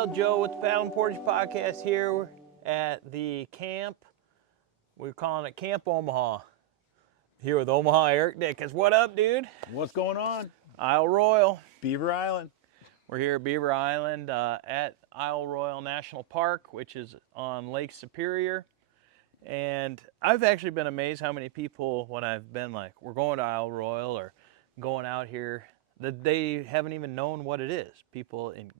Royale, Joe with the Portage podcast here at the camp. We're calling it Camp Omaha. Here with Omaha Erik Dickes. What up, dude? What's going on? Isle Royale. Beaver Island. We're here at Beaver Island at Isle Royale National Park, which is on Lake Superior. And I've actually been amazed how many people, when I've been like, we're going to Isle Royale or going out here, that they haven't even known what it is. People in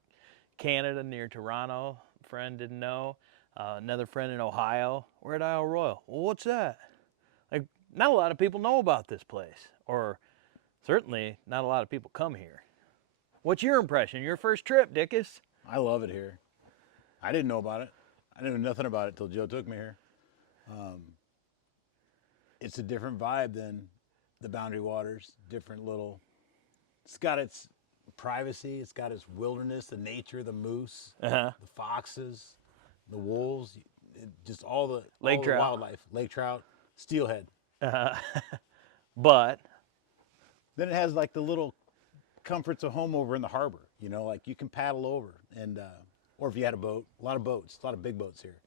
Canada near Toronto, a friend didn't know. Another friend in Ohio, we're at Isle Royale. Well, what's that? Like, not a lot of people know about this place, or certainly not a lot of people come here. What's your impression? Your first trip, Dickes? I love it here. I didn't know about it. I didn't know nothing about it till Joe took me here. It's a different vibe than the Boundary Waters. Different little. It's got its privacy. It's got its wilderness, the nature, the moose, the foxes, the wolves, just all the wildlife, lake trout, steelhead. But then it has like the little comforts of home over in the harbor. You know, like you can paddle over, and or if you had a boat, a lot of boats, a lot of big boats here.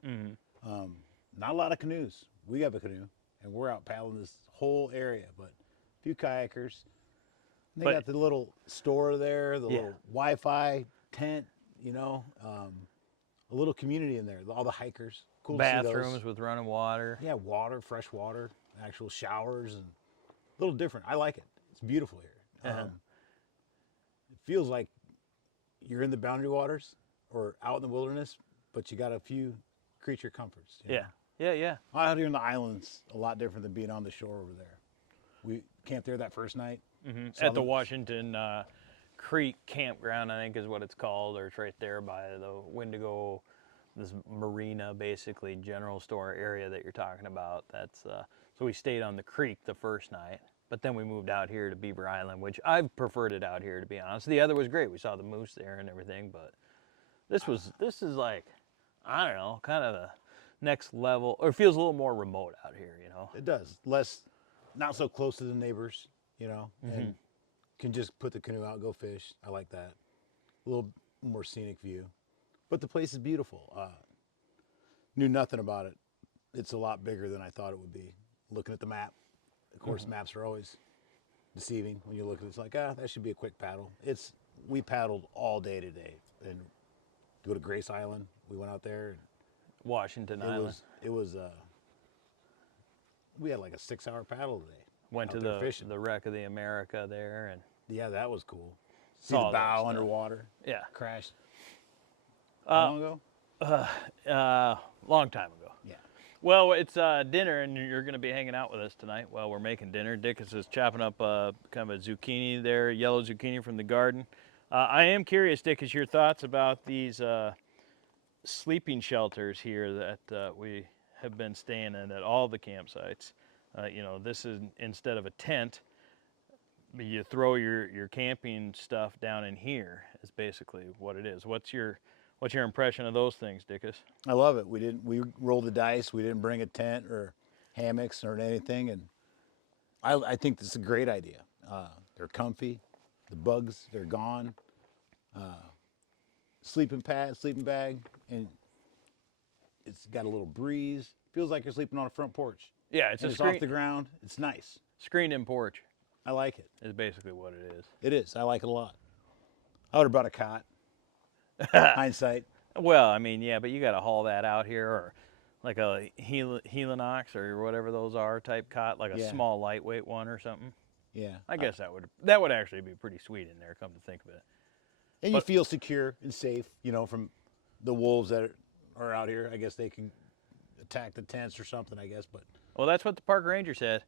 Not a lot of canoes. We have a canoe, and we're out paddling this whole area, but a few kayakers. They got the little store there, the little Wi-Fi tent, you know, a little community in there. All the hikers, cool to see those. Bathrooms with running water. Yeah, water, fresh water, actual showers, and a little different. I like it. It's beautiful here. It feels like you're in the Boundary Waters or out in the wilderness, but you got a few creature comforts. You know? Yeah. Out here in the islands, a lot different than being on the shore over there. We camped there that first night. At the Washington Creek Campground, I think is what it's called, or it's right there by the Windigo, this marina, basically, general store area that you're talking about. That's so we stayed on the creek the first night, but then we moved out here to Beaver Island, which I've preferred it out here, to be honest. The other was great. We saw the moose there and everything, but this is like, I don't know, kind of the next level, or it feels a little more remote out here, you know? It does. Not so close to the neighbors, you know, and can just put the canoe out, go fish. I like that. A little more scenic view. But the place is beautiful. Knew nothing about it. It's a lot bigger than I thought it would be. Looking at the map, of course, maps are always deceiving when you look at it. It's like, that should be a quick paddle. We paddled all day today. And go to Grace Island. We went out there. Washington Island. We had like a 6-hour paddle today. Went to the wreck of the America there, and yeah, that was cool. See the bow underwater. Yeah, crashed. How long ago? Long time ago. Yeah. Well, it's dinner, and you're going to be hanging out with us tonight while we're making dinner. Dickes is chopping up kind of a zucchini there, yellow zucchini from the garden. I am curious, Dickes, your thoughts about these sleeping shelters here that we have been staying in at all the campsites. You know, this is, instead of a tent, you throw your camping stuff down in here is basically what it is. What's your impression of those things, Dickes? I love it. We rolled the dice. We didn't bring a tent or hammocks or anything, and I think this is a great idea. They're comfy. The bugs, they're gone. Sleeping pad, sleeping bag, and it's got a little breeze. Feels like you're sleeping on a front porch. Yeah, it's off the ground. It's nice. Screened-in porch. I like it. Is basically what it is. It is. I like it a lot. I would have brought a cot. Hindsight. Well, I mean, yeah, but you got to haul that out here, or like a Helinox or whatever those are type cot, like a small lightweight one or something. Yeah. I guess that would actually be pretty sweet in there, come to think of it. And you feel secure and safe, you know, from the wolves that are out here. I guess they can attack the tents or something, I guess, but. Well, that's what the park ranger said.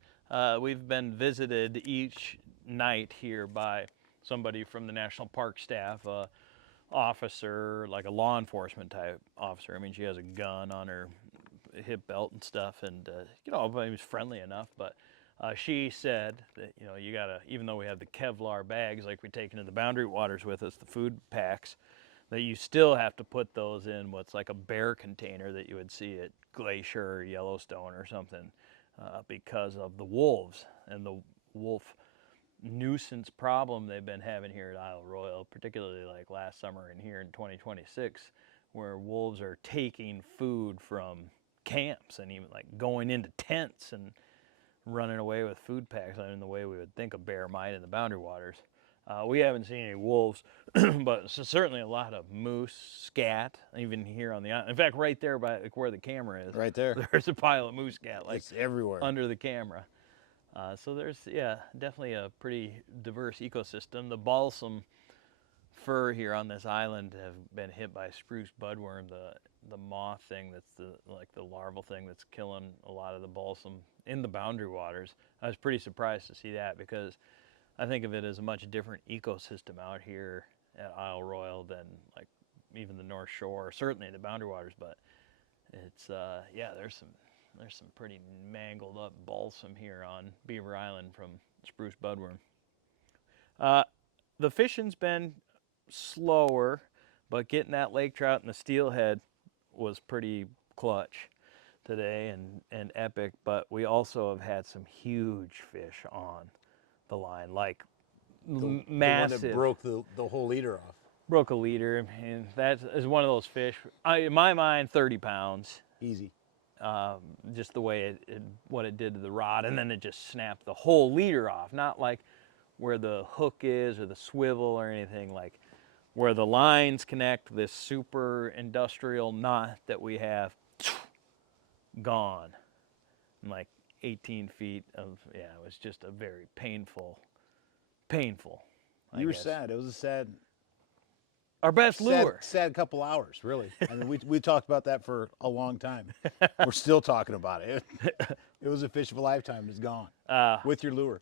We've been visited each night here by somebody from the national park staff, officer, like a law enforcement type officer. I mean, she has a gun on her hip belt and stuff, and you know, he was friendly enough. But she said that, you know, you gotta, even though we have the Kevlar bags like we take into the Boundary Waters with us, the food packs, that you still have to put those in what's like a bear container that you would see at Glacier or Yellowstone or something, because of the wolves and the wolf nuisance problem they've been having here at Isle Royale, particularly like last summer and here in 2026, where wolves are taking food from camps and even like going into tents and running away with food packs in the way we would think a bear might in the boundary waters. We haven't seen any wolves, but certainly a lot of moose, scat, even here on the island. In fact, right there by like, where the camera is, Right there. there's a pile of moose scat, like It's everywhere. under the camera. So there's, yeah, definitely a pretty diverse ecosystem. The balsam fir here on this island have been hit by spruce budworm, the moth thing that's the larval thing that's killing a lot of the balsam in the boundary waters. I was pretty surprised to see that because I think of it as a much different ecosystem out here at Isle Royale than like even the North Shore, certainly the boundary waters. But it's yeah, there's some pretty mangled up balsam here on Beaver Island from spruce budworm. The fishing's been slower, but getting that lake trout and the steelhead was pretty clutch today and epic. But we also have had some huge fish on the line, like massive. The one that broke the whole leader off. Broke a leader, and that is one of those fish. In my mind, 30 pounds. Easy. Just the way what it did to the rod, and then it just snapped the whole leader off. Not like where the hook is or the swivel or anything, like where the lines connect, this super industrial knot that we have, gone. And like 18 feet of, yeah, it was just a very painful. You were sad. It was a sad. Our best lure. Sad couple hours, really. I mean, we talked about that for a long time. We're still talking about it. It was a fish of a lifetime. It's gone with your lure.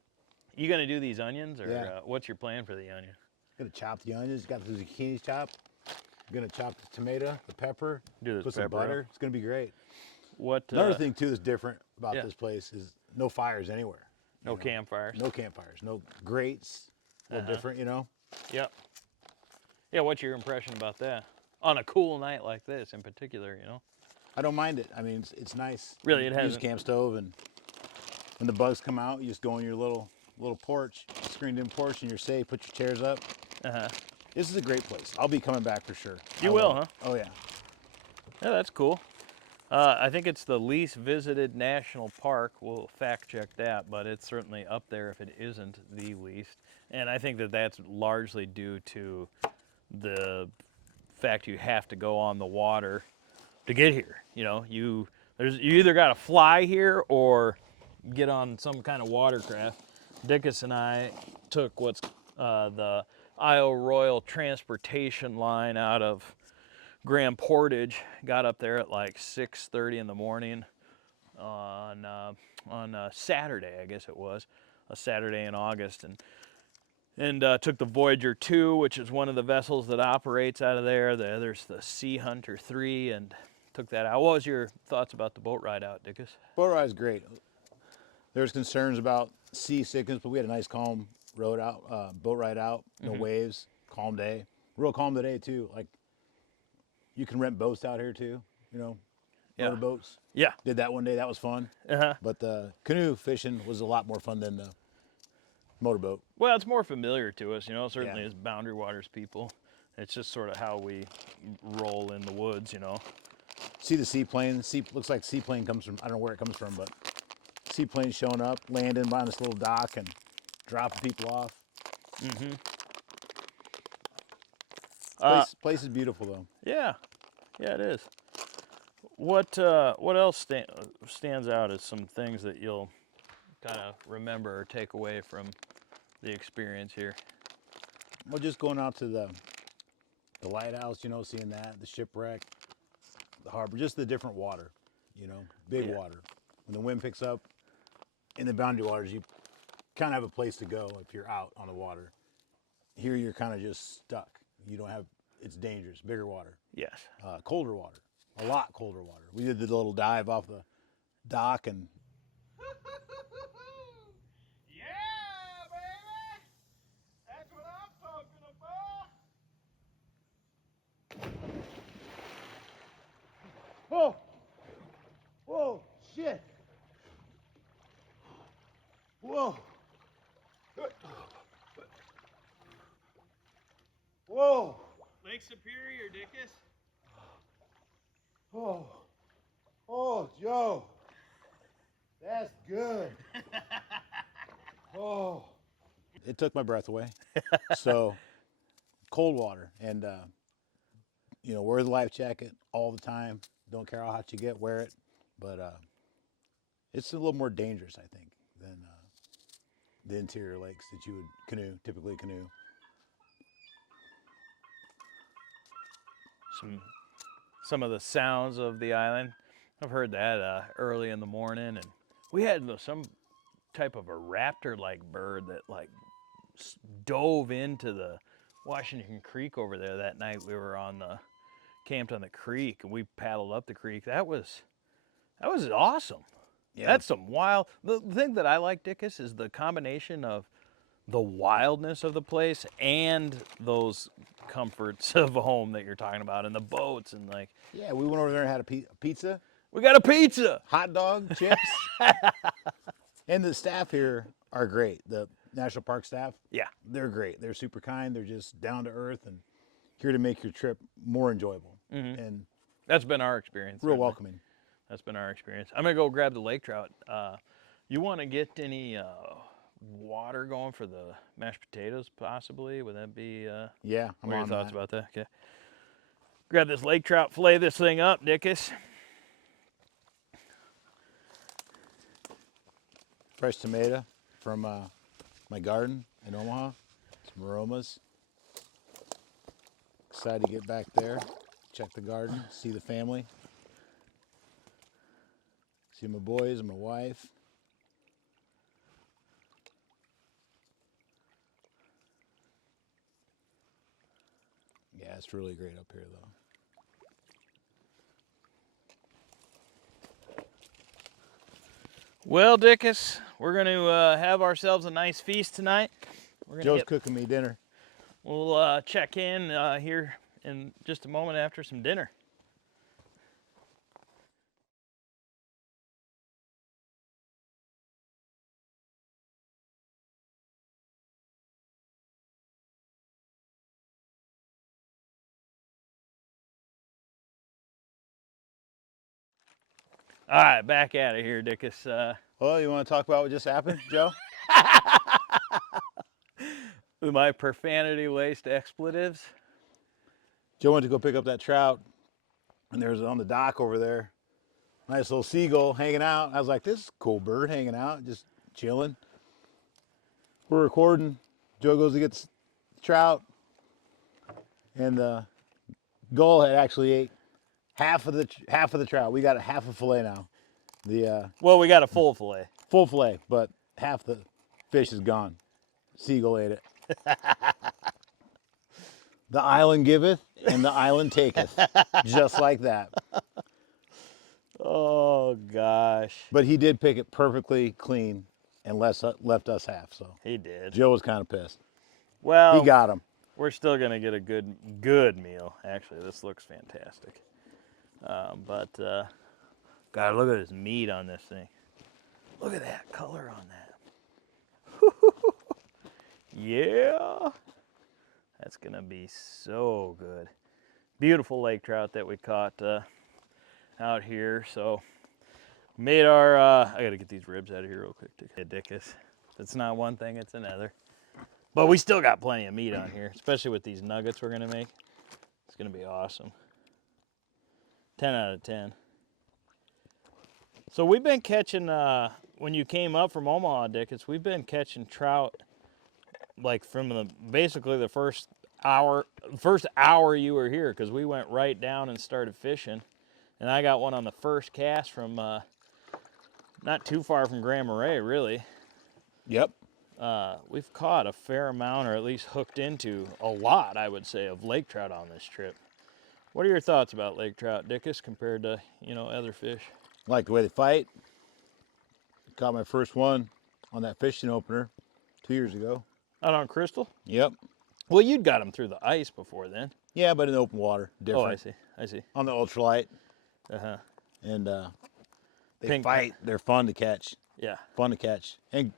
You gonna do these onions, or Yeah. What's your plan for the onion? Gonna chop the onions. Got the zucchini chopped. Gonna chop the tomato, the pepper. Do this put some pepper butter. up. It's gonna be great. What? Another thing too that's different about yeah. this place is no fires anywhere. No campfires. No campfires. No grates. A little different, you know. Yep. Yeah. What's your impression about that on a cool night like this, in particular? You know. I don't mind it. I mean, it's nice. Really, it You use hasn't. a camp stove, and when the bugs come out, you just go in your little porch, screened-in porch, and you're safe. Put your chairs up. This is a great place. I'll be coming back for sure. You I will, love huh? it. Oh yeah. Yeah, that's cool. I think it's the least visited national park. We'll fact check that, but it's certainly up there if it isn't the least. And I think that that's largely due to the fact you have to go on the water to get here. You know, you either got to fly here or get on some kind of watercraft. Dickes and I took what's the Isle Royale transportation line out of Grand Portage. Got up there at like 6:30 in the morning on Saturday, I guess it was, a Saturday in August, and took the Voyager 2, which is one of the vessels that operates out of there. There's the Sea Hunter 3, and took that out. What was your thoughts about the boat ride out, Dickes? Boat ride's great. There's concerns about sea sickness, but we had a nice calm boat ride out. No waves, calm day. Real calm today too. Like you can rent boats out here too. You know, motor boats. Yeah. Did that one day. That was fun. But the canoe fishing was a lot more fun than the motorboat. Well, it's more familiar to us, you know, certainly Yeah. as boundary waters people. It's just sort of how we roll in the woods, you know. See the seaplane. Looks like seaplane comes from, I don't know where it comes from, but seaplane showing up, landing by this little dock and dropping people off. Place is beautiful though. Yeah, it is. What else stands out as some things that you'll kind of remember or take away from the experience here? Well, just going out to the lighthouse, you know, seeing that, the shipwreck, the harbor, just the different water, you know, big water. When the wind picks up in the boundary waters, you kind of have a place to go if you're out on the water. Here you're kind of just stuck. You don't have, it's dangerous, bigger water. Yes. Colder water, a lot colder water. We did the little dive off the dock and Yeah, baby! That's what I'm talking about! whoa, whoa, shit, whoa. Whoa. Lake Superior, Dickes. Oh. Oh, Joe. That's good. Oh. It took my breath away. So, cold water. And, you know, wear the life jacket all the time. Don't care how hot you get, wear it. But it's a little more dangerous, I think, than the interior lakes that you would typically canoe. Some of the sounds of the island. I've heard that early in the morning, and we had some type of a raptor-like bird that like dove into the Washington Creek over there that night. We were camped on the creek, and we paddled up the creek. That was awesome. Yeah. That's some wild. The thing that I like, Dickes, is the combination of the wildness of the place and those comforts of a home that you're talking about, and the boats, and like. Yeah, we went over there and had a pizza, We got a pizza. hot dog, chips. And the staff here are great. The National Park staff, Yeah. they're great. They're super kind. They're just down to earth and here to make your trip more enjoyable. And That's been our experience. real certainly. welcoming. That's been our experience. I'm gonna go grab the lake trout. You want to get any water going for the mashed potatoes, possibly? Would that be? Yeah, I'm What are your on thoughts that. about that? Okay. Grab this lake trout, fillet this thing up, Dickes. Fresh tomato from my garden in Omaha. Some aromas. Excited to get back there, check the garden, see the family, see my boys and my wife. Yeah, it's really great up here, though. Well, Dickes, we're gonna have ourselves a nice feast tonight. We're gonna Joe's cooking me dinner. We'll check in here in just a moment after some dinner. All right, back at it here, Dickes. Oh, you want to talk about what just happened, Joe? My profanity-laced expletives. Joe went to go pick up that trout, and there's on the dock over there, nice little seagull hanging out. I was like, this is a cool bird hanging out, just chilling. We're recording. Joe goes to get the trout, and the gull had actually ate half of the trout. We got a half a fillet now. The Well, we got a full fillet. full fillet, but half the fish is gone. Seagull ate it. The island giveth, and the island taketh, just like that. Oh gosh. But he did pick it perfectly clean and left us half. So He did. Joe was kind of pissed. Well, He got him. we're still gonna get a good meal. Actually, this looks fantastic. But God, look at this meat on this thing. Look at that color on that. Yeah, that's gonna be so good. Beautiful lake trout that we caught out here. So made our. I gotta get these ribs out of here real quick. Dickes. It's not one thing; it's another. But we still got plenty of meat on here, especially with these nuggets we're gonna make. It's gonna be awesome. 10 out of 10. So we've been catching, when you came up from Omaha, Dickes, we've been catching trout like from basically the first hour you were here, because we went right down and started fishing. And I got one on the first cast from not too far from Grand Marais, really. Yep. We've caught a fair amount, or at least hooked into a lot, I would say, of lake trout on this trip. What are your thoughts about lake trout, Dickes, compared to, other fish? Like the way they fight. Caught my first one on that fishing opener 2 years ago. Out on Crystal? Yep. Well, you'd got them through the ice before then. Yeah, but in open water, different. Oh, I see. On the ultralight. Uh-huh. And they Pink- fight. They're fun to catch. Yeah. Fun to catch. And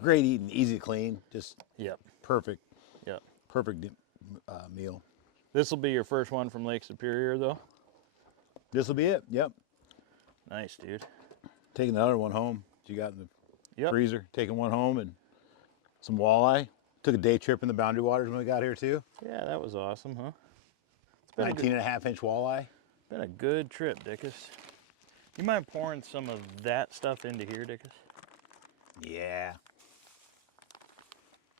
great eating, easy to clean. Just Yep. perfect. Yep. Perfect meal. This will be your first one from Lake Superior, though. This will be it. Yep. Nice, dude. Taking the other one home. You got in the Yep. freezer. Taking one home and some walleye. Took a day trip in the Boundary Waters when we got here too. Yeah, that was awesome, huh? It's been 19.5-inch walleye. been a good trip, Dickes. You mind pouring some of that stuff into here, Dickes? Yeah.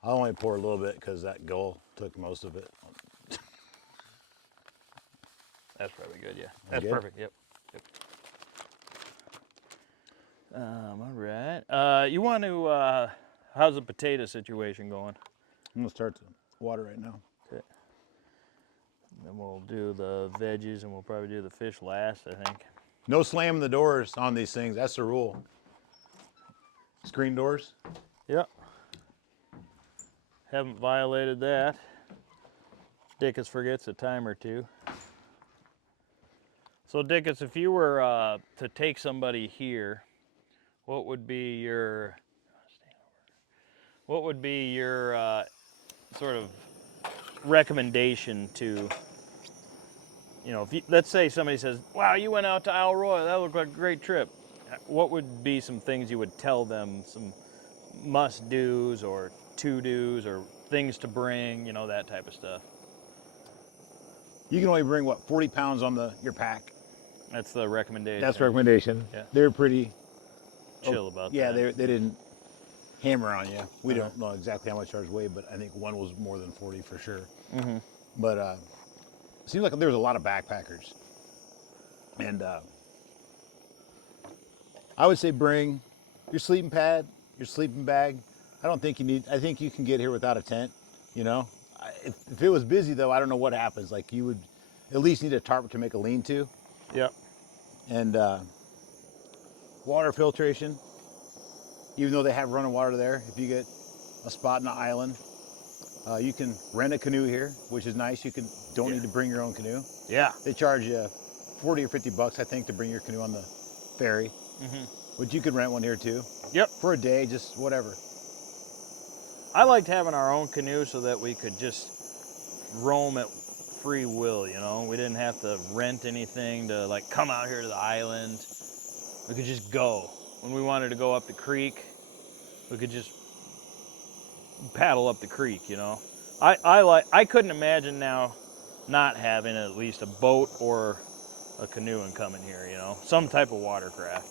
I'll only pour a little bit because that gull took most of it. That's probably good, yeah. That's good? perfect, yep. All right. You want to, how's the potato situation going? I'm gonna start the water right now. Okay. Then we'll do the veggies and we'll probably do the fish last, I think. No slamming the doors on these things. That's the rule. Screen doors. Yep. Haven't violated that. Dickes forgets a time or two. So Dickes, if you were to take somebody here, what would be your sort of recommendation to, you know, if you, let's say somebody says, wow, you went out to Isle Royale, that looked like a great trip. What would be some things you would tell them, some must-dos or to-dos or things to bring, you know, that type of stuff? You can only bring, what, 40 pounds on your pack? That's the recommendation. That's the recommendation. Yeah. They're pretty chill about yeah, that. they didn't hammer on you. We don't know exactly how much ours weighed, but I think one was more than 40 for sure. Mm-hmm. But it seems like there's a lot of backpackers. And I would say bring your sleeping pad, your sleeping bag. I think you can get here without a tent, you know. If it was busy though, I don't know what happens. Like you would at least need a tarp to make a lean-to. Yep. And water filtration. Even though they have running water there, if you get a spot in the island, you can rent a canoe here, which is nice. You don't need to bring your own canoe. Yeah. They charge you 40 or 50 bucks, I think, to bring your canoe on the ferry. Mm-hmm. But you could rent one here too. Yep. For a day, just whatever. I liked having our own canoe so that we could just roam at free will, you know. We didn't have to rent anything to like come out here to the island. We could just go. When we wanted to go up the creek, we could just paddle up the creek, you know. I couldn't imagine now not having at least a boat or a canoe and coming here, you know. Some type of watercraft.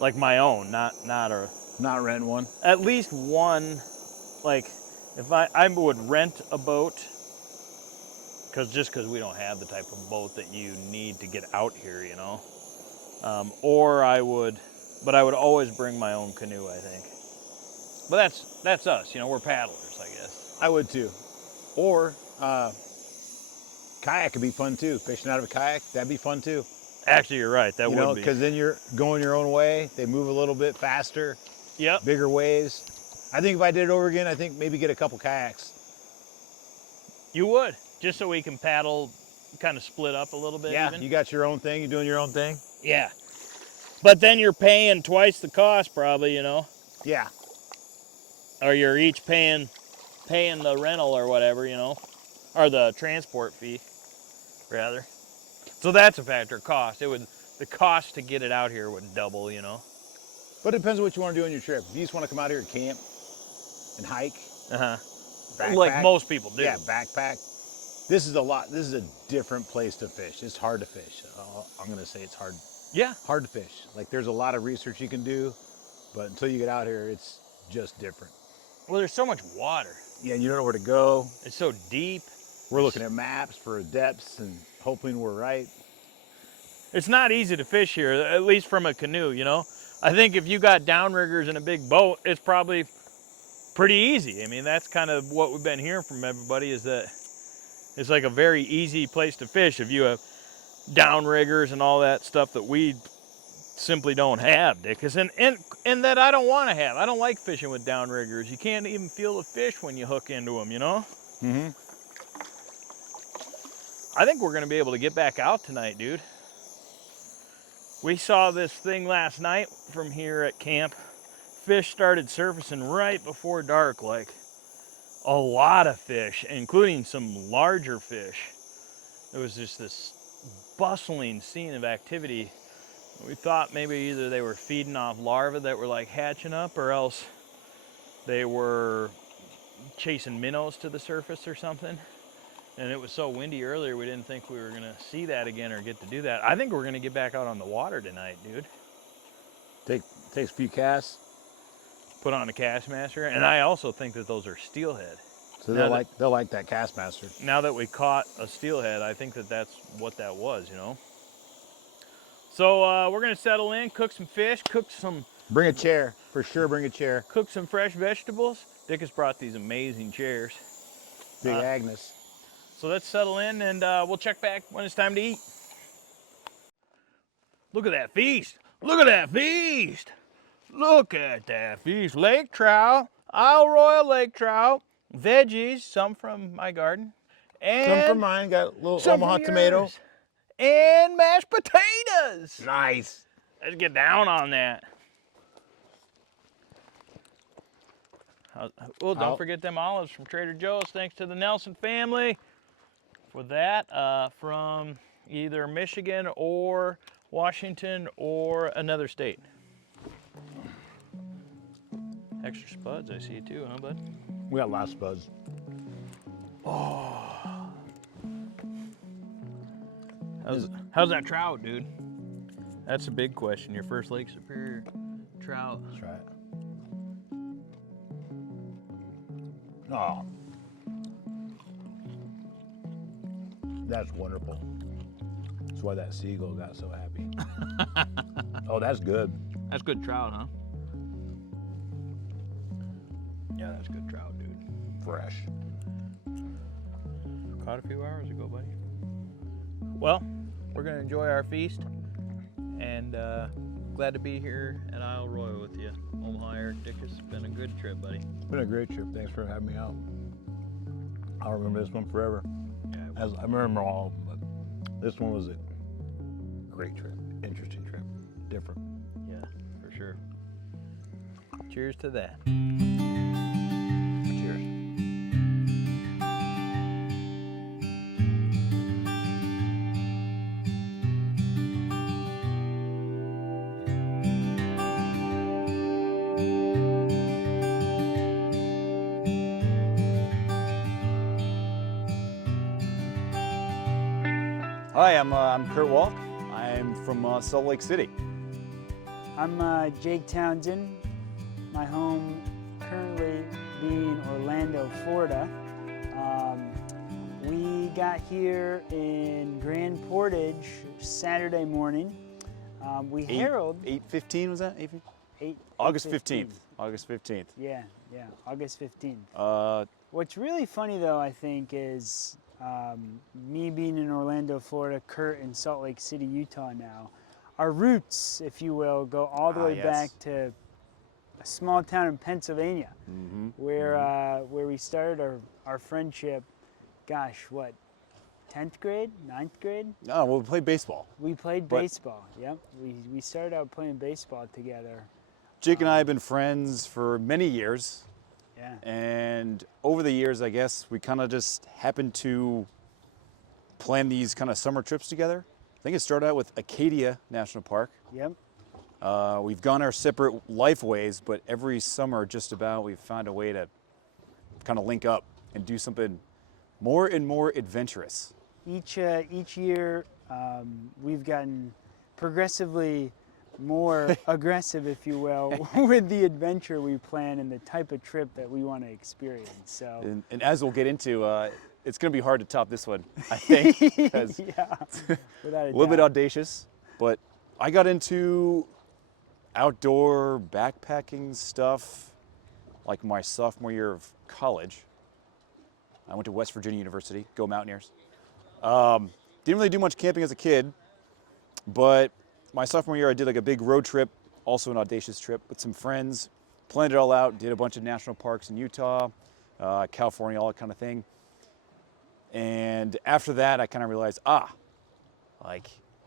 Like my own, not renting one. At least one, like if I would rent a boat, because we don't have the type of boat that you need to get out here, you know. Or I would always bring my own canoe, I think. But that's us, you know, we're paddlers, I guess. I would too. Or kayak could be fun too. Fishing out of a kayak, that'd be fun too. Actually, you're right, that would be. Because then you're going your own way. They move a little bit faster. Yep. Bigger waves. I think if I did it over again, I think maybe get a couple kayaks. You would, just so we can paddle, kind of split up a little bit. Yeah, even. You got your own thing. You're doing your own thing. Yeah. But then you're paying twice the cost, probably, you know. Yeah. Or you're each paying the rental or whatever, you know, or the transport fee, rather. So that's a factor, cost. The cost to get it out here would double, you know. But it depends on what you want to do on your trip. If you just want to come out here and camp and hike, like most people do. Yeah, backpack. This is a different place to fish. It's hard to fish. I'm gonna say it's hard. Yeah. Hard to fish. Like there's a lot of research you can do, but until you get out here, it's just different. Well, there's so much water. Yeah, and you don't know where to go. It's so deep. We're looking at maps for depths and hoping we're right. It's not easy to fish here, at least from a canoe, you know. I think if you got downriggers in a big boat, it's probably pretty easy. I mean, that's kind of what we've been hearing from everybody, is that it's like a very easy place to fish if you have downriggers and all that stuff that we simply don't have, Dickes, and that I don't want to have. I don't like fishing with downriggers. You can't even feel the fish when you hook into them, you know? Mm-hmm. I think we're going to be able to get back out tonight, dude. We saw this thing last night from here at camp. Fish started surfacing right before dark, like a lot of fish, including some larger fish. There was just this bustling scene of activity. We thought maybe either they were feeding off larvae that were like hatching up, or else they were chasing minnows to the surface or something. And it was so windy earlier, we didn't think we were gonna see that again or get to do that. I think we're gonna get back out on the water tonight, dude. Takes a few casts. Put on a Castmaster, and I also think that those are steelhead. So Now they'll like that Castmaster. Now that we caught a steelhead, I think that that's what that was, you know. So we're gonna settle in, cook some fish, Bring a chair, for sure. Bring a chair. cook some fresh vegetables. Dick has brought these amazing chairs. Big Agnes. So let's settle in, and we'll check back when it's time to eat. Look at that feast! Look at that feast! Look at that feast! Lake trout, Isle Royale lake trout, veggies, some from my garden, and Some from mine. Got a little some Omaha from tomato. yours, and mashed potatoes. Nice. Let's get down on that. Well, don't forget them olives from Trader Joe's. Thanks to the Nelson family for that, from either Michigan or Washington or another state. Extra spuds, I see too, huh, bud? We got lots of buds. How's that trout, dude? That's a big question. Your first Lake Superior trout. Let's try it. Oh, that's wonderful. That's why that seagull got so happy. Oh, that's good. That's good trout, huh? Yeah, that's good trout, dude. Fresh. Caught a few hours ago, buddy. Well, we're gonna enjoy our feast, and glad to be here at Isle Royale with you. Omaha Erik Dickes. It's been a good trip, buddy. It's been a great trip. Thanks for having me out. I'll remember this one forever. Yeah, As I remember all of them, but this one was a great trip, interesting trip, different. yeah, for sure. Cheers to that. Cheers. Hi, I'm Kurt Walt. I'm from Salt Lake City. I'm Jake Townsend. My home currently being Orlando, Florida. We got here in Grand Portage Saturday morning. We herald 8:15 was that? 8:15? 8 August 15th. August 15th. Yeah, August 15th. What's really funny though, I think, is me being in Orlando, Florida, Kurt in Salt Lake City, Utah now. Our roots, if you will, go all the way yes. back to a small town in Pennsylvania, where we started our friendship. Gosh, what, 10th grade, 9th grade? No, we played baseball. We played But- baseball. Yep, we started out playing baseball together. Jake and I have been friends for many years, Yeah. and over the years, I guess, we kind of just happened to plan these kind of summer trips together. I think it started out with Acadia National Park. Yep. We've gone our separate life ways, but every summer, just about, we've found a way to kind of link up and do something more and more adventurous. Each year, we've gotten progressively more aggressive, if you will, with the adventure we plan and the type of trip that we want to experience. So, And as we'll get into, it's going to be hard to top this one, I think, because yeah, without a little bit doubt. audacious. But I got into outdoor backpacking stuff like my sophomore year of college. I went to West Virginia University, go Mountaineers. Didn't really do much camping as a kid, but my sophomore year I did like a big road trip, also an audacious trip with some friends, planned it all out, did a bunch of national parks in Utah, California, all that kind of thing. And after that, I kind of realized, like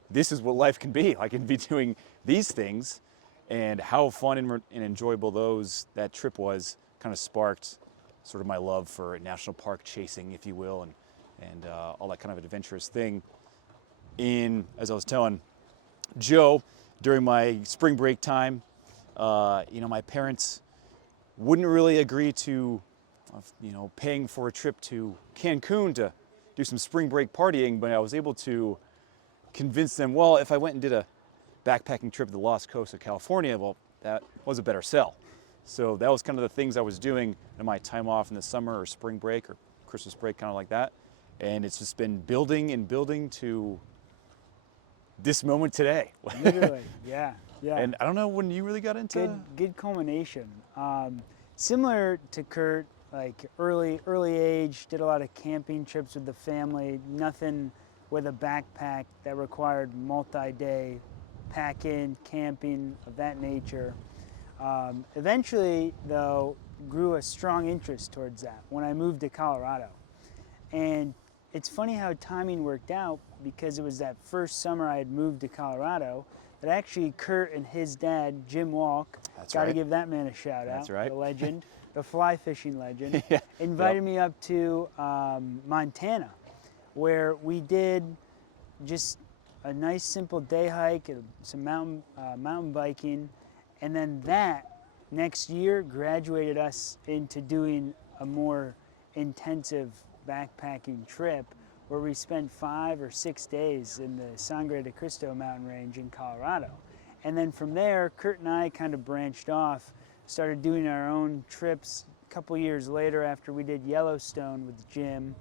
this is what life can be. I can be doing these things, and how fun and enjoyable that trip was kind of sparked sort of my love for national park chasing, if you will, and all that kind of adventurous thing. As I was telling Joe, during my spring break time, my parents wouldn't really agree to, paying for a trip to Cancun to do some spring break partying, but I was able to convince them, well, if I went and did a backpacking trip to the Lost Coast of California, well, that was a better sell. So that was kind of the things I was doing in my time off in the summer or spring break or Christmas break, kind of like that. And it's just been building and building to this moment today. Literally, yeah. And I don't know when you really got into good culmination. Similar to Kurt, like early age, did a lot of camping trips with the family. Nothing with a backpack that required multi-day pack-in, camping of that nature. Eventually, though, grew a strong interest towards that when I moved to Colorado. And it's funny how timing worked out, because it was that first summer I had moved to Colorado that actually Kurt and his dad, Jim Walk, got to give that man a shout out, right. the legend, the fly fishing legend, Yeah. invited me up to Montana, where we did just a nice simple day hike and some mountain biking, and then that next year graduated us into doing a more intensive backpacking trip where we spent 5 or 6 days in the Sangre de Cristo mountain range in Colorado. And then from there, Kurt and I kind of branched off, started doing our own trips a couple years later after we did Yellowstone with Jim,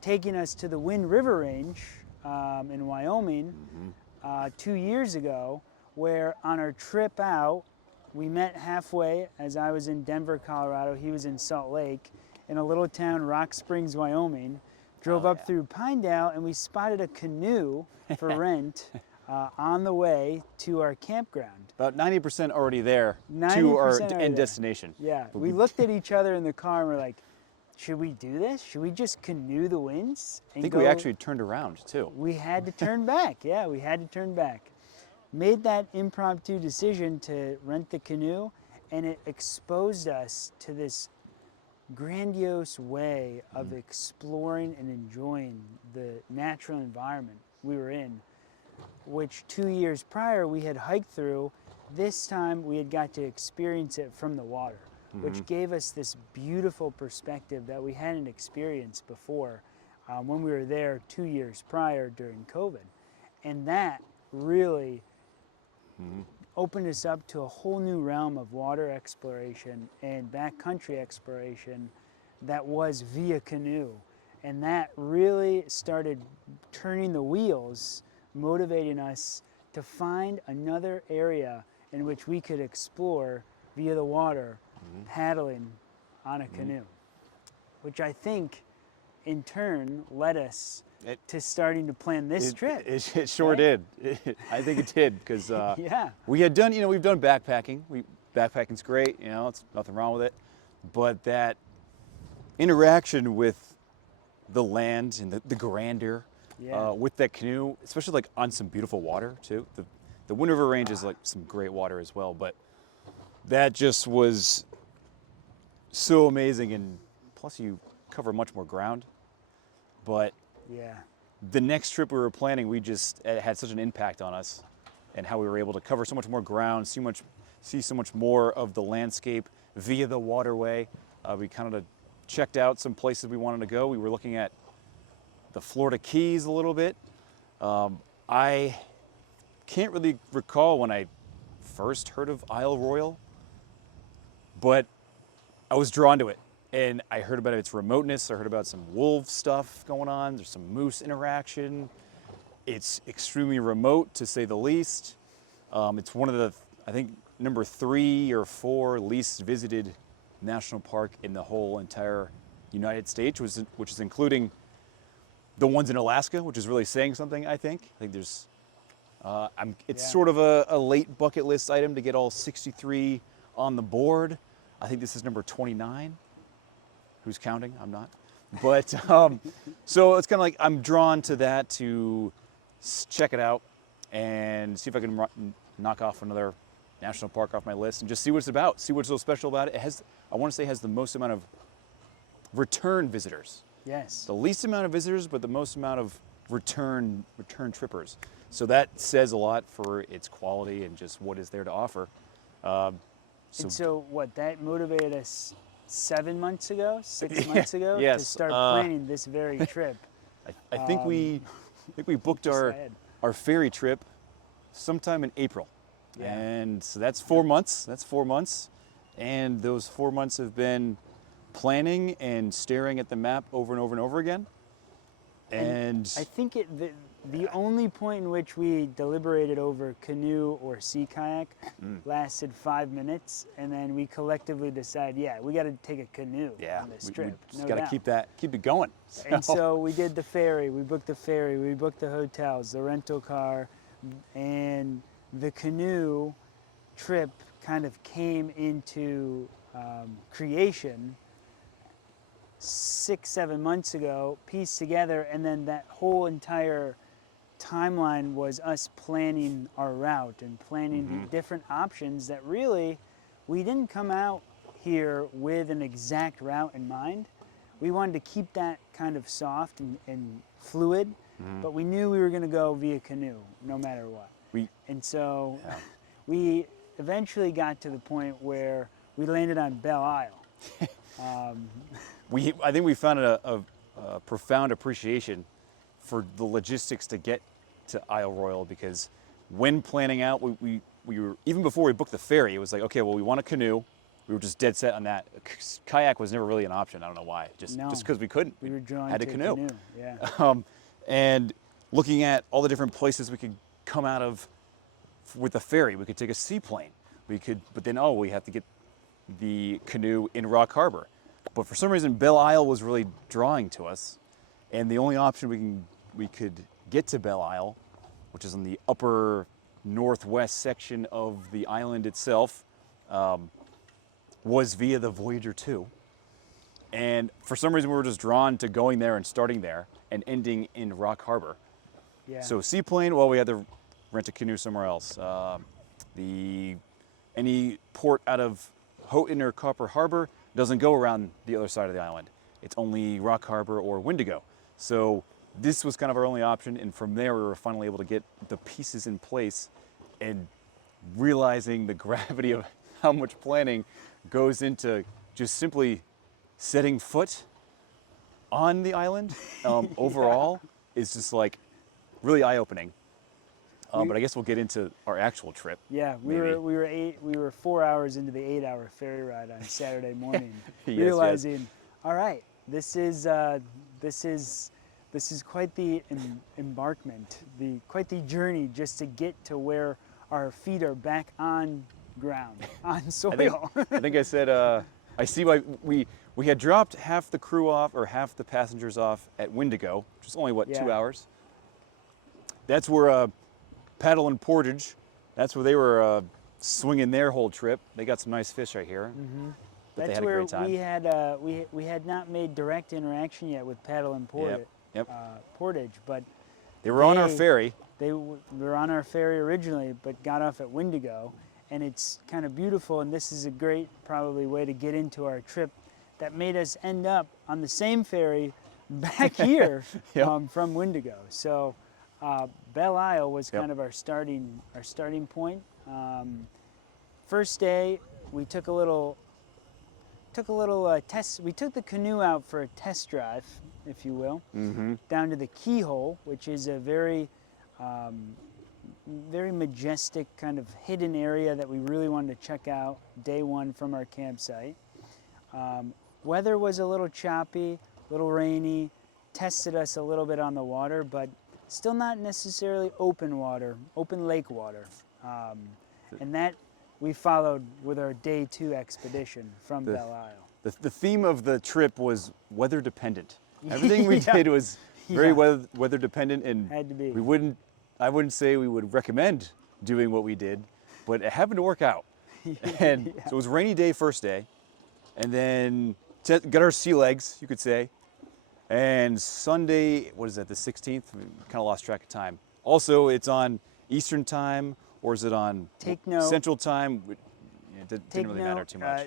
taking us to the Wind River Range in Wyoming 2 years ago, where on our trip out, we met halfway as I was in Denver, Colorado, he was in Salt Lake, in a little town, Rock Springs, Wyoming, drove up through Pinedale, and we spotted a canoe for rent on the way to our campground. about 90% already there 90% to our already end there. destination. Yeah, But we looked at each other in the car and we're like, should we do this? Should we just canoe the winds? I And think go? we actually turned around too. We had to turn back. Yeah, we had to turn back. Made that impromptu decision to rent the canoe, and it exposed us to this grandiose way of exploring and enjoying the natural environment we were in, which 2 years prior we had hiked through. This time we had got to experience it from the water, which gave us this beautiful perspective that we hadn't experienced before when we were there 2 years prior during COVID. And that really opened us up to a whole new realm of water exploration and backcountry exploration that was via canoe. And that really started turning the wheels, motivating us to find another area in which we could explore via the water, paddling on a canoe, which I think in turn led us to starting to plan this trip. It sure did. I think it did, because Yeah. we had done, we've done backpacking. Backpacking's great, it's nothing wrong with it. But that interaction with the land and the grandeur with that canoe, especially like on some beautiful water too. The Wind River Range is like some great water as well, but that just was so amazing, and plus you cover much more ground. But Yeah. the next trip we were planning, it had such an impact on us, and how we were able to cover so much more ground, see so much more of the landscape via the waterway. We kind of checked out some places we wanted to go. We were looking at the Florida Keys a little bit. I can't really recall when I first heard of Isle Royale, but I was drawn to it. And I heard about its remoteness. I heard about some wolf stuff going on. There's some moose interaction. It's extremely remote, to say the least. It's one of the, I think, number 3 or 4 least visited national park in the whole entire United States, which is including the ones in Alaska, which is really saying something, I think. I think there's, it's sort of a late bucket list item to get all 63 on the board. I think this is number 29. Who's counting? I'm not. But so it's kind of like I'm drawn to that to check it out and see if I can knock off another National Park off my list and just see what it's about, see what's so special about it. It has, I want to say, has the most amount of return visitors. Yes. The least amount of visitors, but the most amount of return trippers. So that says a lot for its quality and just what is there to offer. And so what, that motivated us 7 months ago, 6 months ago, to Yes, start planning this very trip. I think we booked our ferry trip sometime in April. Yeah. And so that's 4 months. That's 4 months. And those 4 months have been planning and staring at the map over and over and over again. And I think the only point in which we deliberated over canoe or sea kayak lasted 5 minutes, and then we collectively decided, yeah, we got to take a canoe on this trip. We just no got to doubt. keep it going. And so we did the ferry, we booked the hotels, the rental car, and the canoe trip kind of came into creation 6-7 months ago, pieced together, and then that whole entire timeline was us planning our route and planning the different options that really we didn't come out here with an exact route in mind. We wanted to keep that kind of soft and fluid, but we knew we were going to go via canoe no matter what. And so we eventually got to the point where we landed on Belle Isle. I think we found a profound appreciation for the logistics to get to Isle Royale, because when planning out, we were, even before we booked the ferry, it was like, okay, well, we want a canoe. We were just dead set on that. Kayak was never really an option. I don't know why. Just because we couldn't. We were drawn had to a canoe. Yeah. And looking at all the different places we could come out of with the ferry, we could take a seaplane. We could, but then we have to get the canoe in Rock Harbor. But for some reason, Belle Isle was really drawing to us, and the only option we could get to Belle Isle, which is in the upper northwest section of the island itself, was via the Voyager 2. And for some reason, we were just drawn to going there and starting there and ending in Rock Harbor. Yeah. So seaplane, well, we had to rent a canoe somewhere else. Any port out of Houghton or Copper Harbor doesn't go around the other side of the island. It's only Rock Harbor or Windigo. So this was kind of our only option, and from there we were finally able to get the pieces in place, and realizing the gravity of how much planning goes into just simply setting foot on the island overall is just like really eye-opening. But I guess we'll get into our actual trip. Yeah, we were 4 hours into the 8-hour ferry ride on Saturday morning, Yes, realizing, all right, this is quite the embarkment, quite the journey just to get to where our feet are back on ground, on soil. I think I said, I see why we had dropped half the crew off, or half the passengers off at Windigo, which is only, 2 hours? That's where Paddle and Portage, that's where they were swinging their whole trip. They got some nice fish right here. But That's they had where a great time. we had not made direct interaction yet with Paddle and Portage, but They were on our ferry. They were on our ferry originally, but got off at Windigo, and it's kind of beautiful. And this is a great, probably, way to get into our trip that made us end up on the same ferry back here from Windigo. So Belle Isle was kind of our starting point. First day, we took a little test. We took the canoe out for a test drive, if you will, down to the Keyhole, which is a very majestic kind of hidden area that we really wanted to check out day one from our campsite. Weather was a little choppy, a little rainy, tested us a little bit on the water, but still not necessarily open lake water. And that we followed with our day 2 expedition from Belle Isle. The theme of the trip was weather dependent. Everything we did was very weather dependent, and Had to be. I wouldn't say we would recommend doing what we did, but it happened to work out. And so it was a rainy day first day, and then got our sea legs, you could say. And Sunday, what is that, the 16th? We kind of lost track of time. Also, it's on Eastern time, or is it on Take note. Central Time? It didn't Take really note, matter too much.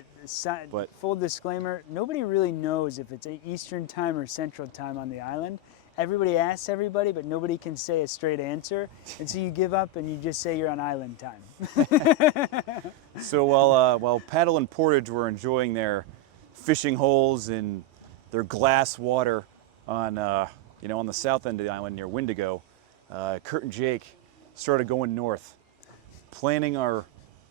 But- full disclaimer, nobody really knows if it's Eastern Time or Central Time on the island. Everybody asks everybody, but nobody can say a straight answer. And so you give up and you just say you're on island time. So while Paddle and Portage were enjoying their fishing holes in their glass water on on the south end of the island near Windigo, Kurt and Jake started going north, planning our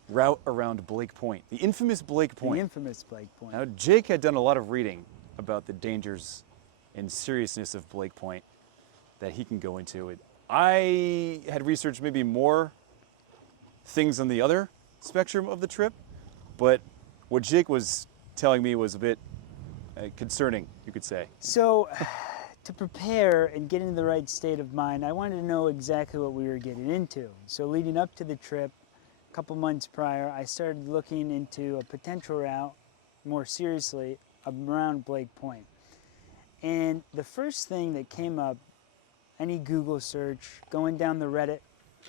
route around Blake Point, the infamous Blake Point. The infamous Blake Point. Now, Jake had done a lot of reading about the dangers and seriousness of Blake Point that he can go into. I had researched maybe more things on the other spectrum of the trip, but what Jake was telling me was a bit concerning, you could say. So, to prepare and get into the right state of mind, I wanted to know exactly what we were getting into. So leading up to the trip, a couple months prior, I started looking into a potential route more seriously around Blake Point. And the first thing that came up, any Google search, going down the Reddit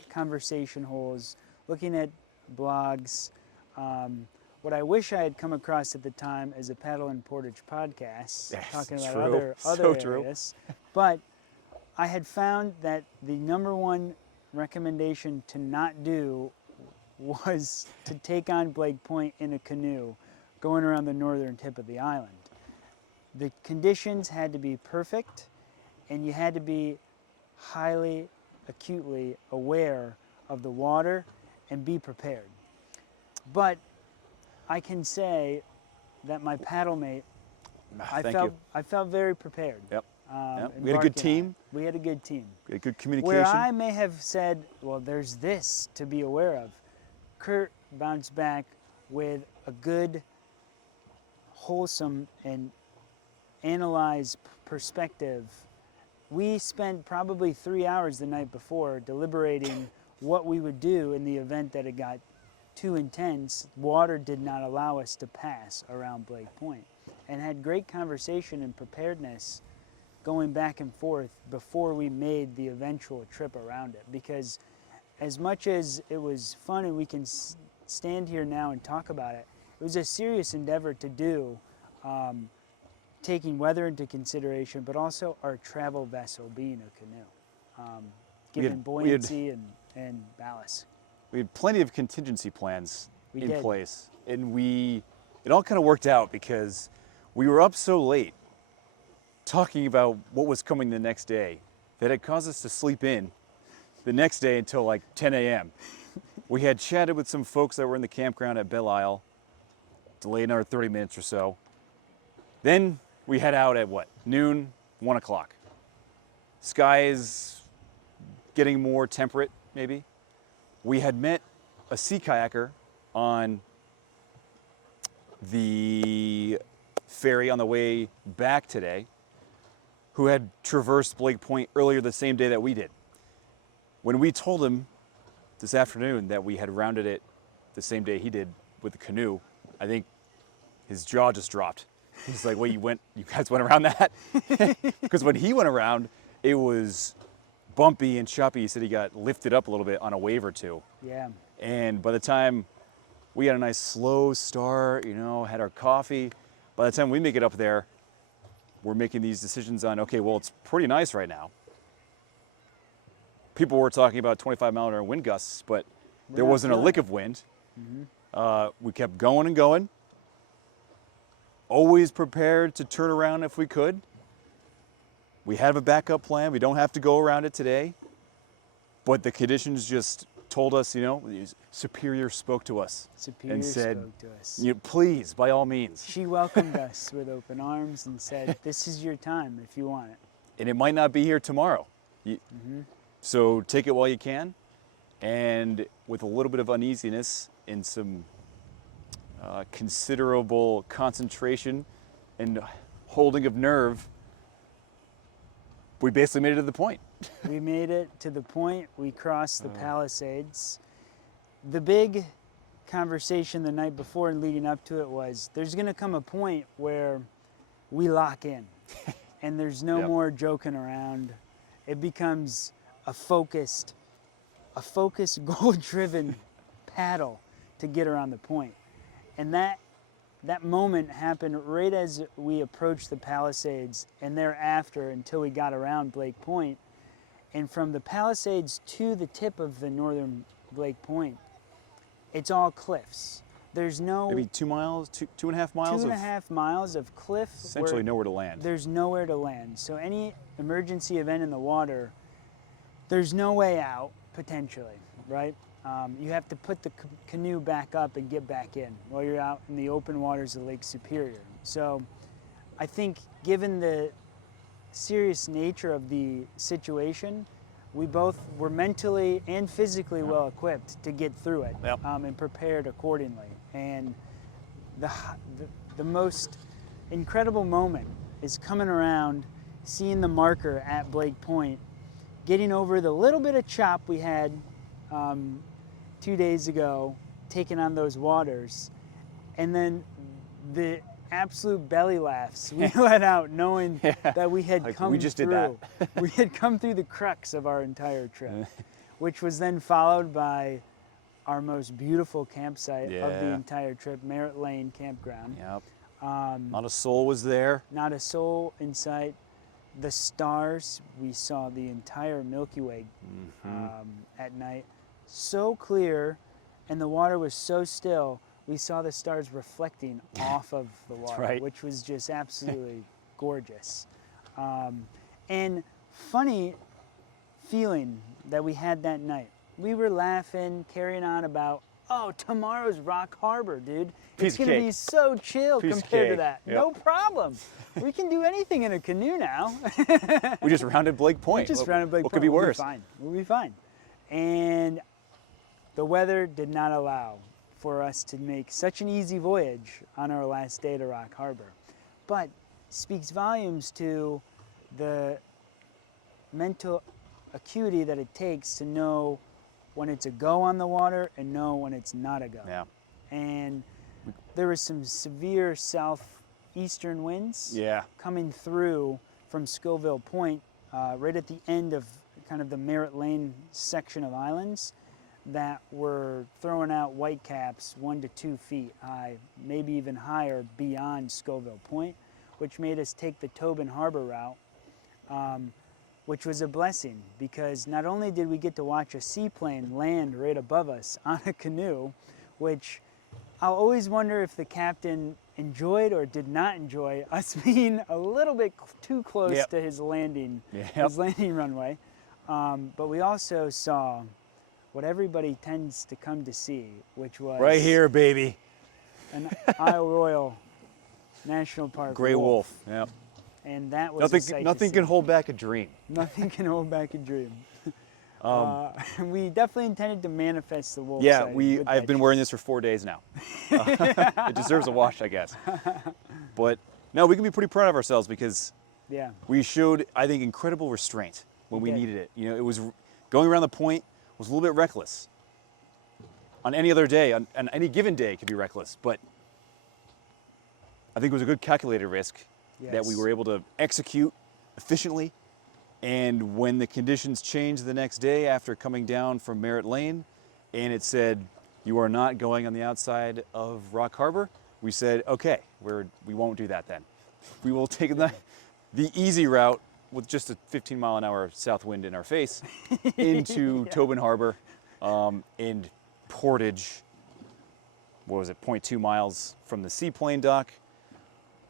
conversation holes, looking at blogs, what I wish I had come across at the time is a Paddle and Portage podcast, Yes, talking about true. other So areas. But I had found that the number one recommendation to not do was to take on Blake Point in a canoe going around the northern tip of the island. The conditions had to be perfect, and you had to be highly, acutely aware of the water and be prepared. But I can say that my paddle mate, I felt very prepared. Yep. We had a good embarking on it. team. We had a good team. We had good communication. Where I may have said, well, there's this to be aware of, Kurt bounced back with a good, wholesome, and analyzed perspective. We spent probably 3 hours the night before deliberating what we would do in the event that it got too intense. Water did not allow us to pass around Blake Point, and had great conversation and preparedness going back and forth before we made the eventual trip around it. Because as much as it was fun and we can stand here now and talk about it, it was a serious endeavor to do, taking weather into consideration, but also our travel vessel being a canoe, given buoyancy and ballast. We had plenty of contingency plans We in did. place, and it all kind of worked out because we were up so late talking about what was coming the next day that it caused us to sleep in the next day until like 10 a.m. We had chatted with some folks that were in the campground at Belle Isle, delayed another 30 minutes or so. Then we head out at what, noon, 1 o'clock. Sky is getting more temperate, maybe. We had met a sea kayaker on the ferry on the way back today who had traversed Blake Point earlier the same day that we did. When we told him this afternoon that we had rounded it the same day he did with the canoe, I think his jaw just dropped. He's like, wait, you guys went around that? Because when he went around, it was bumpy and choppy. He said he got lifted up a little bit on a wave or two. Yeah. And by the time we had a nice slow start, had our coffee, by the time we make it up there, we're making these decisions on, okay, well, it's pretty nice right now. People were talking about 25-mile-an-hour wind gusts, but there not wasn't a feeling lick it. of wind. We kept going and going. Always prepared to turn around if we could. We have a backup plan. We don't have to go around it today. But the conditions just told us, Superior spoke to us Superior and said, spoke to us. Please, by all means. She welcomed us with open arms and said, this is your time if you want it. And it might not be here tomorrow. So take it while you can. And with a little bit of uneasiness and some considerable concentration and holding of nerve, we basically made it to the point. We made it to the point. We crossed the Palisades. The big conversation the night before and leading up to it was, there's going to come a point where we lock in and there's no Yep. more joking around. It becomes a focused a focused, goal-driven paddle to get around the point. And that moment happened right as we approached the Palisades, and thereafter until we got around Blake Point. And from the Palisades to the tip of the northern Blake Point, it's all cliffs. There's no Maybe 2 miles, 2.5 miles. 2.5 miles of cliff. Essentially nowhere to land. There's nowhere to land. So any emergency event in the water, there's no way out potentially, right? You have to put the canoe back up and get back in while you're out in the open waters of Lake Superior. So I think given the serious nature of the situation, we both were mentally and physically well equipped to get through it, Yep. and prepared accordingly. And the most incredible moment is coming around, seeing the marker at Blake Point, getting over the little bit of chop we had 2 days ago, taking on those waters, and then the absolute belly laughs we let out knowing that we had Like, come we just through. did that. We had come through the crux of our entire trip, which was then followed by our most beautiful campsite of the Yeah. entire trip, Merritt Lane Campground. Yep. Not a soul was there. Not a soul in sight. The stars, we saw the entire Milky Way at night. So clear, and the water was so still, we saw the stars reflecting off of the water, right. which was just absolutely gorgeous. And funny feeling that we had that night. We were laughing, carrying on about, oh, tomorrow's Rock Harbor, dude. Piece It's of gonna be cake. so chill Piece of compared to cake. that. Yep. No problem. We can do anything in a canoe now. We just rounded Blake Point. We just rounded Blake What Point. could be We'll worse? fine. We'll be fine. And the weather did not allow for us to make such an easy voyage on our last day to Rock Harbor. But speaks volumes to the mental acuity that it takes to know when it's a go on the water and know when it's not a go. Yeah. And there was some severe southeastern winds Yeah. coming through from Scoville Point, right at the end of kind of the Merritt Lane section of islands, that were throwing out whitecaps 1 to 2 feet high, maybe even higher beyond Scoville Point, which made us take the Tobin Harbor route, which was a blessing because not only did we get to watch a seaplane land right above us on a canoe, which I'll always wonder if the captain enjoyed or did not enjoy us being a little bit too close Yep. to his landing, Yep. his landing runway. But we also saw what everybody tends to come to see, which was Right here, baby. an Isle Royale National Park Gray wolf. Yep. And that was a sight to Nothing see. can hold back a dream. Nothing can hold back a dream. We definitely intended to manifest the wolf. Yeah, sighting with I've that been trip. wearing this for 4 days now. It deserves a wash, I guess. But no, we can be pretty proud of ourselves because Yeah. we showed, I think, incredible restraint when we did. needed it. You know, it was going around the point was a little bit reckless. On any other day, on any given day, it could be reckless. But I think it was a good calculated risk that we Yes. were able to execute efficiently. And when the conditions changed the next day after coming down from Merritt Lane, and it said, you are not going on the outside of Rock Harbor, we said, okay, we won't do that then. We will take the easy route with just a 15-mile-an-hour south wind in our face into Tobin Harbor and Portage, what was it, 0.2 miles from the seaplane dock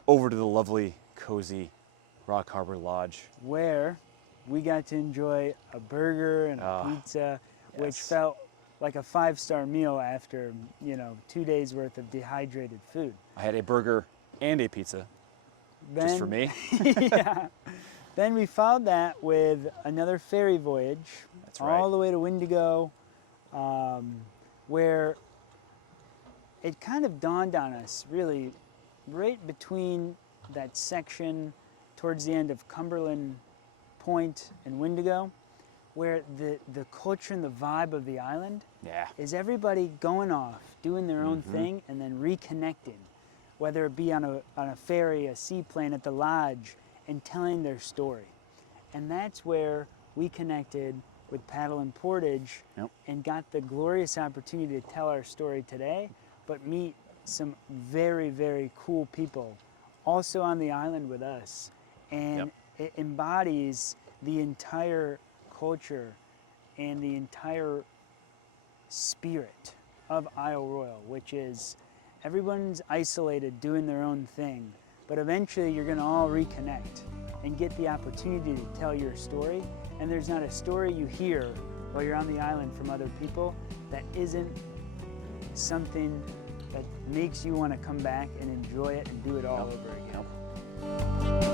over to the lovely, cozy Rock Harbor Lodge. Where we got to enjoy a burger and a pizza, which yes. felt like a 5-star meal after, 2 days worth of dehydrated food. I had a burger and a pizza, just for me. Yeah. Then we followed that with another ferry voyage That's right. all the way to Windigo, where it kind of dawned on us, really, right between that section towards the end of Cumberland Point and Windigo, where the culture and the vibe of the island Yeah. is everybody going off, doing their own thing, and then reconnecting, whether it be on a ferry, a seaplane, at the lodge, and telling their story. And that's where we connected with Paddle and Portage, Yep. and got the glorious opportunity to tell our story today, but meet some very, very cool people also on the island with us. And it embodies the entire culture and the entire spirit of Isle Royale, which is everyone's isolated doing their own thing, but eventually you're going to all reconnect and get the opportunity to tell your story. And there's not a story you hear while you're on the island from other people that isn't something that makes you want to come back and enjoy it and do it all over again.